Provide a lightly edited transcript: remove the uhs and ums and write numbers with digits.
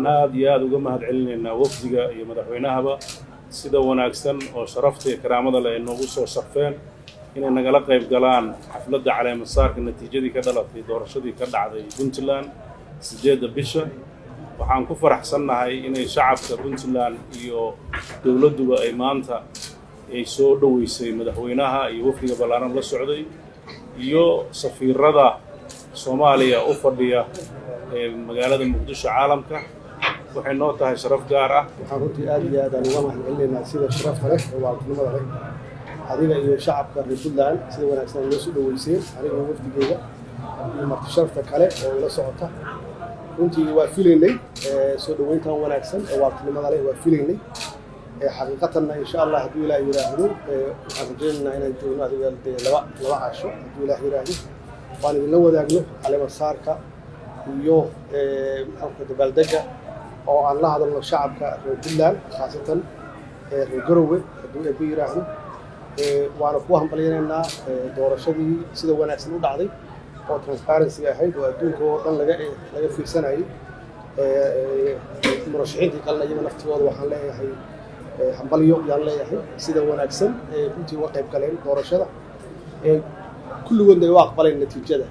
waxaan aad iyo aad uga mahadcelinaynaa wafdiga iyo madaxweynahaba sida wanaagsan oo sharafta iyo karaamada leh ay noogu soo safeen inay nagala qayb galaan xafladda caleemasaarka natiijadii ka dhalatay doorashadii ka dhacday Puntland 8 bisha. waxaan ku faraxsannahay inay shacabka Puntland iyo dawladduba ay maanta ay soo dhaweysay madaxweynaha iyo wafdiga ballaaran la socday iyo safiirada Soomaaliya u fadhiya magaalada Muqdisho caalamka. waxay noo tahay sharaf gaar ah. waxaan runtii aad iyo aad uga mahadcelinaynaa sida sharafta leh oo waalidnimada leh adiga iyo shacabka reer Puntland sida wanaagsan loo soo dhaweysay aniga wafdigeyga iyo marti sharafta kale oo la socota. runtii waa filaynay soo dhaweyntan wanaagsan oo waalidnimada leh waa filaynay xaqiiqatanna insha Allah haddii Ilaahay yiraahdo waxaan rajaynaynaa inaan joogno adiga laba casho haddii Ilaahay yiraahdo waan idinla wadaagno caleemasaarka iyo maxkamada dabaaldega oo aan la hadalno shacabka reer Puntland khaasatan reer Garowe haddii ay yiraahdo waana ku hambalyeynaa doorashadii sida wanaagsan u dhacday oo transparency ahayd oo adduunka oo dhan laga fiirsanayay murashaxiintii kale iyaga naftooda waxaan leeyahay hambalyo yaan leeyahay sida wanaagsan runtii uga qayb galeen doorashada kulligoodna ay u aqbaleen natiijada.